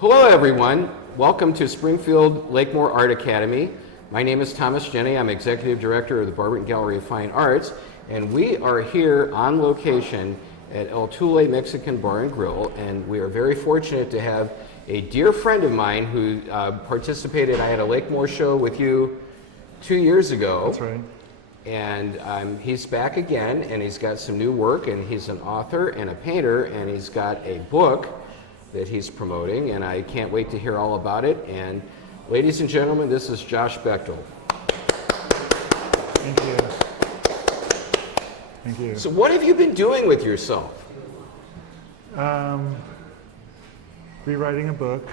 Hello everyone, welcome to Springfield Lakemore Art Academy. My name is Thomas Jenny, I'm Executive Director of the Barberton Gallery of Fine Arts, and we are here on location at El Tule Mexican Bar and Grill, and we are very fortunate to have a dear friend of mine who participated. I had a Lakemore show with you 2 years ago. That's right. And he's back again, and he's got some new work, and he's an author and a painter, and he's got a book that he's promoting, and I can't wait to hear all about it. And ladies and gentlemen, this is Josh Bectel. Thank you. Thank you. So what have you been doing with yourself? Rewriting a book,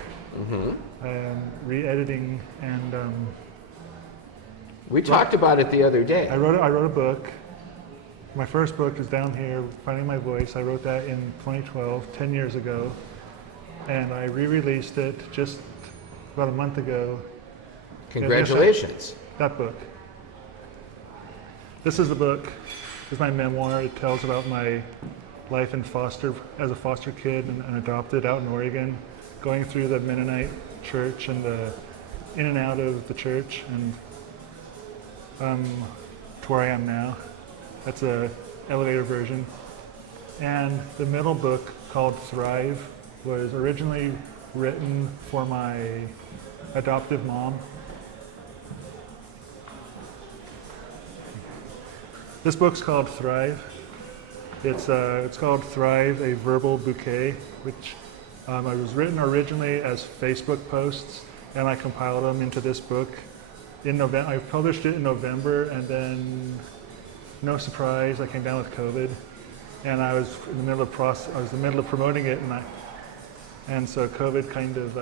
re-editing, and we talked about it the other day. I wrote a book. My first book is down here, Finding My Voice. I wrote that in 2012, 10 years ago, and I re-released it just about a month ago. Congratulations. That book. This is the book. This is my memoir. It tells about my life as a foster kid and adopted out in Oregon, going through the Mennonite church and in and out of the church, and to where I am now. That's a elevator version. And the middle book, called Thrive, was originally written for my adoptive mom. This book's called Thrive. It's called Thrive, a Verbal Bouquet, which it was written originally as Facebook posts, and I compiled them into this book. In November, I published it in November, and then, no surprise, I came down with COVID, and I was in the middle of promoting it, and so COVID kind of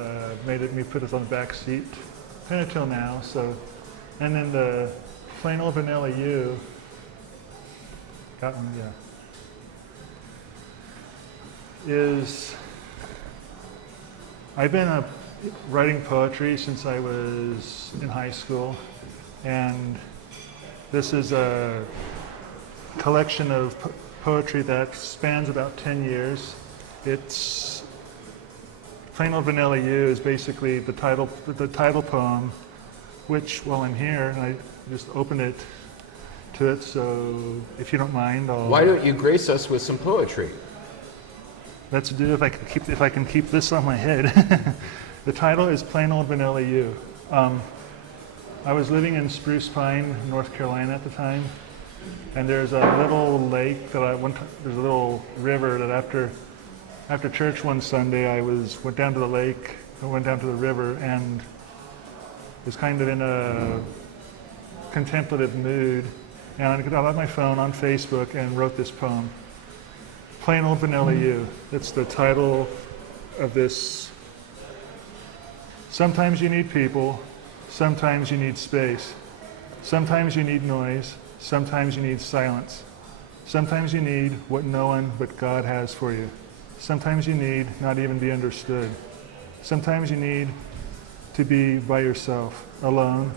made me put us on the back seat, kind of till now. So, and then the Plain Old Vanilla You, I've been writing poetry since I was in high school, and this is a collection of poetry that spans about 10 years. It's Plain Old Vanilla You is basically the title poem, which, while I'm here, I just open it to it, so if you don't mind, Why don't you grace us with some poetry? Let's do if I can keep this on my head. The title is Plain Old Vanilla You. I was living in Spruce Pine, North Carolina at the time, and there's a little lake there's a little river that after church one Sunday I went down to the lake, I went down to the river, and was kind of in a contemplative mood, and I got out my phone on Facebook and wrote this poem. Plain Old Vanilla You. It's the title of this. Sometimes you need people, sometimes you need space, sometimes you need noise, sometimes you need silence, sometimes you need what no one but God has for you, sometimes you need not even be understood, sometimes you need to be by yourself, alone,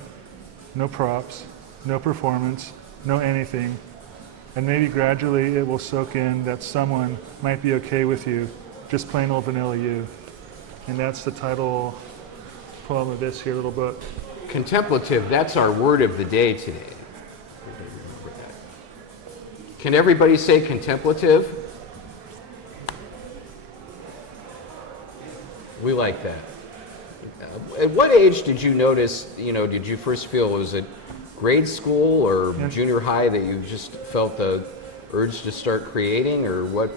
no props, no performance, no anything, and maybe gradually it will soak in that someone might be okay with you, just plain old vanilla you. And that's the title poem of this here little book. Contemplative, that's our word of the day today. Can everybody say contemplative? We like that. At what age did you notice, did you first feel, was it grade school or junior high that you just felt the urge to start creating, or what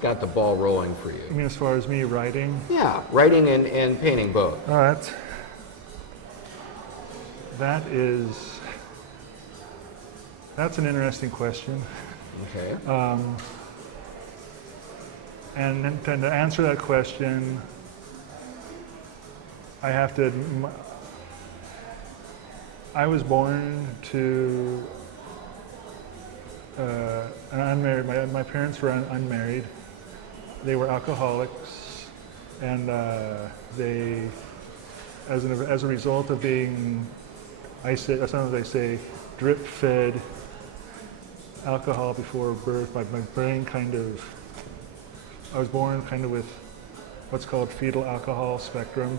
got the ball rolling for you? I mean, as far as me writing? Yeah, writing and painting both. All right. That's an interesting question. Okay. And to answer that question, I have to. I was born to an unmarried. My parents were unmarried. They were alcoholics, and they, as a result of being, sometimes I say, drip-fed alcohol before birth. My brain I was born kind of with what's called fetal alcohol spectrum,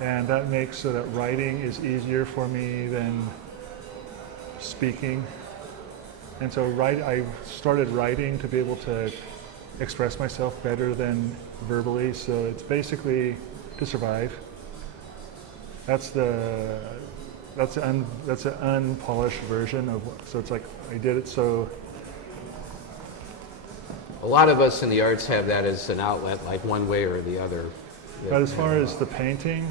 and that makes so that writing is easier for me than speaking. And so I started writing to be able to express myself better than verbally. So it's basically to survive. That's an unpolished version of so it's like I did it so. A lot of us in the arts have that as an outlet, like one way or the other. But as far as the painting,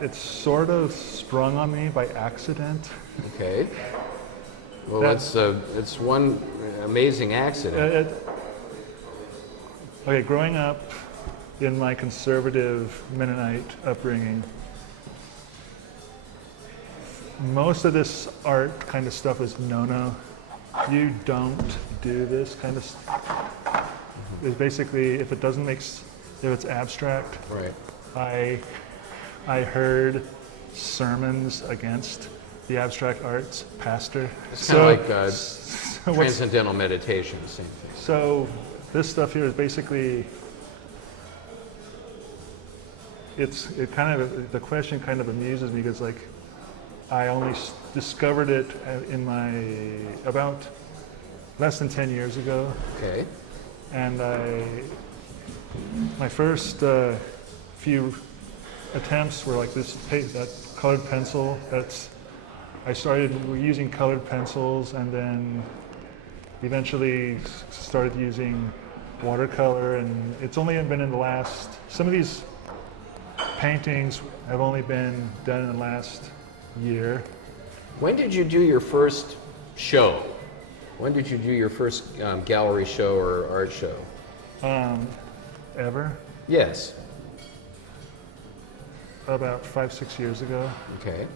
it's sort of sprung on me by accident. Okay. Well, it's one amazing accident. Okay, growing up in my conservative Mennonite upbringing, most of this art kind of stuff is no. You don't do this kind of stuff. It's basically, if it doesn't if it's abstract. Right. I heard sermons against the abstract arts pastor. It's kind of like transcendental meditation, same thing. So this stuff here is basically, the question kind of amuses me because like I only discovered it about less than 10 years ago. Okay. And my first few attempts were like that colored pencil. I started using colored pencils and then eventually started using watercolor, and it's only been in the last, some of these paintings have only been done in the last year. When did you do your first show? When did you do your first gallery show or art show? Ever? Yes. About 5-6 years ago. Okay.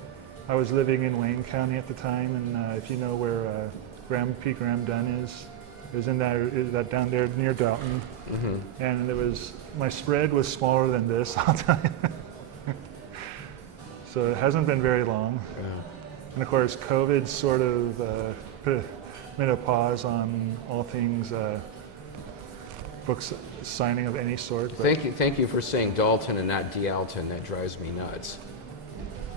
I was living in Wayne County at the time, and if you know where Graham Dunn is, it was in that down there near Dalton. Mm-hmm. And my spread was smaller than this, I'll tell you. So it hasn't been very long. Yeah. And of course, COVID sort of made a pause on all things books signing of any sort. Thank you for saying Dalton and not D'Alton. That drives me nuts.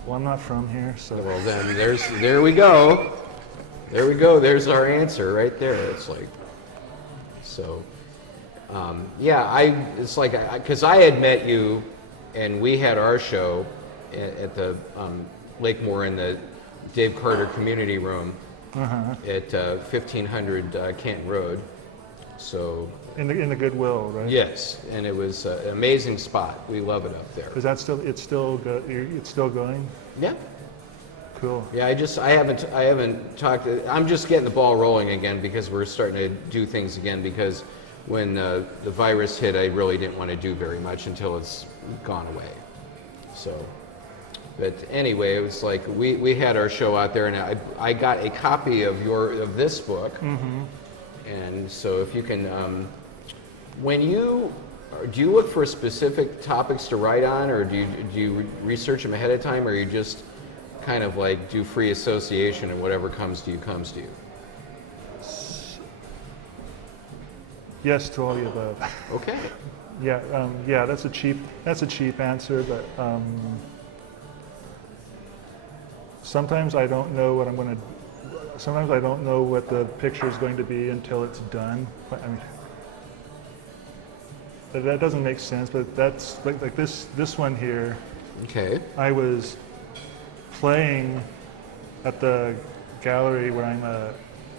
Well, I'm not from here, so. Well, then there we go. There we go. There's our answer right there. It's like, so, yeah. It's like because I had met you, and we had our show at the Lakemore in the Dave Carter Community Room at 1500 Canton Road. So. In the Goodwill, right? Yes, and it was an amazing spot. We love it up there. Is that still? It's still going? Yeah. Cool. Yeah, I haven't talked. I'm just getting the ball rolling again because we're starting to do things again. Because when the virus hit, I really didn't want to do very much until it's gone away. So, but anyway, it was like we had our show out there, and I got a copy of this book. Mm-hmm. And so if you can, do you look for specific topics to write on, or do you research them ahead of time, or you just kind of like do free association and whatever comes to you comes to you? Yes to all the above. Okay. Yeah, that's a cheap answer, but sometimes I don't know what I'm going to. Sometimes I don't know what the picture is going to be until it's done. I mean, that doesn't make sense, but that's like this one here. Okay. I was playing at the gallery where I'm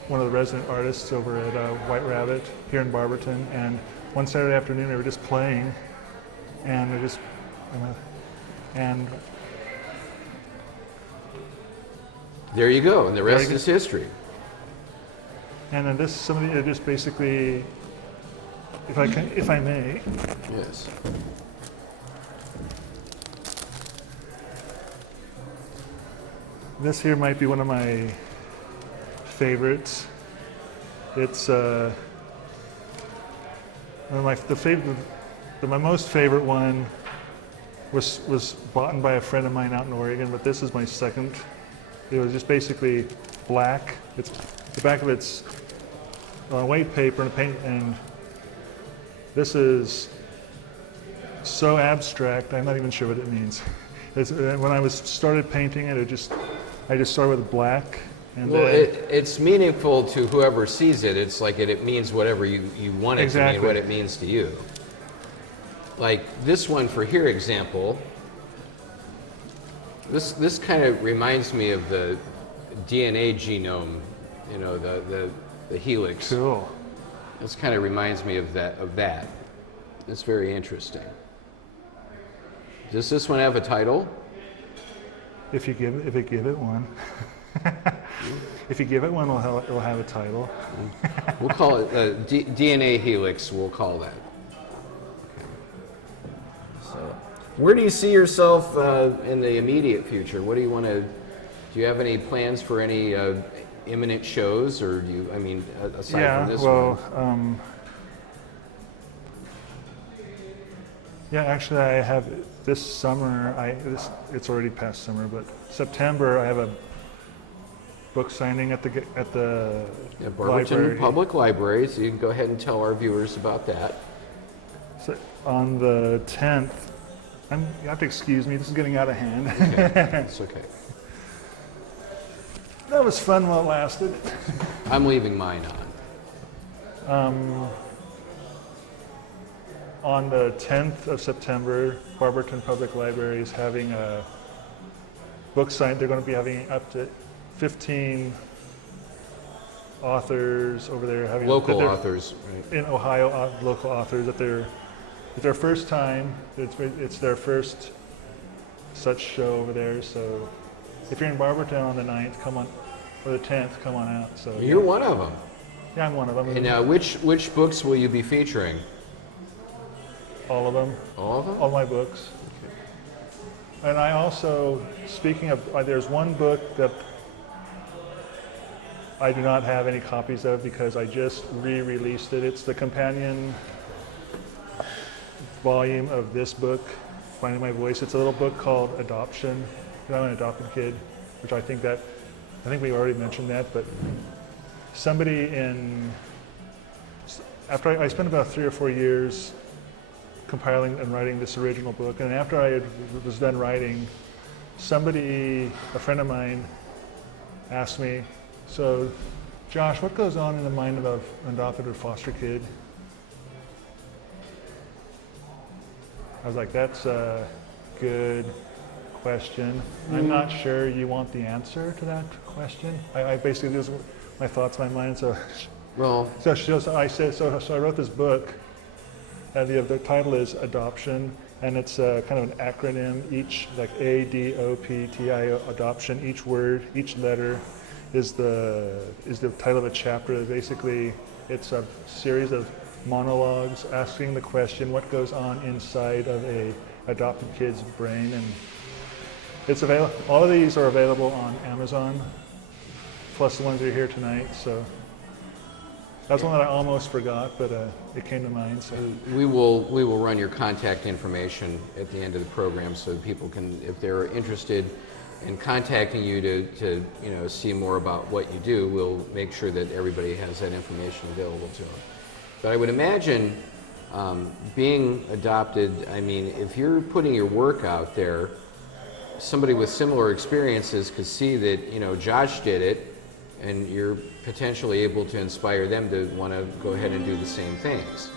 one of the resident artists over at White Rabbit here in Barberton, and one Saturday afternoon they were just playing, and there you go, and the rest is history. And then somebody just basically, if I may. Yes. This here might be one of my favorites. It's my most favorite one was bought by a friend of mine out in Oregon, but this is my second. It was just basically black. The back of it's white paper and This is so abstract, I'm not even sure what it means. When I started painting it, I just started with black. And Well, then, it's meaningful to whoever sees it. It's like it means whatever you want it to mean, what it means to you. Like this one for here example, this kind of reminds me of the DNA genome, you know, the helix. Cool. This kind of reminds me of that. It's very interesting. Does this one have a title? If you give it one. If you give it one, it'll have a title. We'll call it DNA helix. We'll call that. So, where do you see yourself in the immediate future? What do you want to? Do you have any plans for any imminent shows, or do you? I mean, aside from this one. Yeah, actually, I have this summer. It's already past summer, but September I have a book signing at the Barberton library. Public Library. So you can go ahead and tell our viewers about that. So on the 10th, you have to excuse me. This is getting out of hand. Okay. It's okay. That was fun while it lasted. I'm leaving mine on. On the 10th of September, Barberton Public Library is having a book sign. They're going to be having up to 15 authors over there having Local authors, right? in Ohio, local authors. It's their first time. It's their first such show over there. So if you're in Barberton on the 9th, come on, or the 10th, come on out. So You're one of them. Yeah, I'm one of them. And which books will you be featuring? All of them. All of them? All my books. Okay. And I also, speaking of, there's one book that I do not have any copies of because I just re-released it. It's the companion volume of this book, Finding My Voice. It's a little book called Adoption. I'm an adopted kid, which I think we already mentioned that, but after I spent about 3 or 4 years compiling and writing this original book, and after I was done writing, a friend of mine, asked me, "So, Josh, what goes on in the mind of an adopted or foster kid?" I was like, "That's a good question. I'm not sure you want the answer to that question." I basically just my thoughts, my mind. So I wrote this book. And the title is Adoption, and it's kind of an acronym. Each, like ADOPTIO, adoption. Each word, each letter, is the title of a chapter. Basically, it's a series of monologues asking the question, what goes on inside of a adopted kid's brain, and it's available. All of these are available on Amazon, plus the ones that are here tonight. So. That's one that I almost forgot, but it came to mind. So we will run your contact information at the end of the program, so people can, if they're interested in contacting you to see more about what you do, we'll make sure that everybody has that information available to them. But I would imagine being adopted. I mean, if you're putting your work out there, somebody with similar experiences could see that Josh did it, and you're potentially able to inspire them to want to go ahead and do the same things.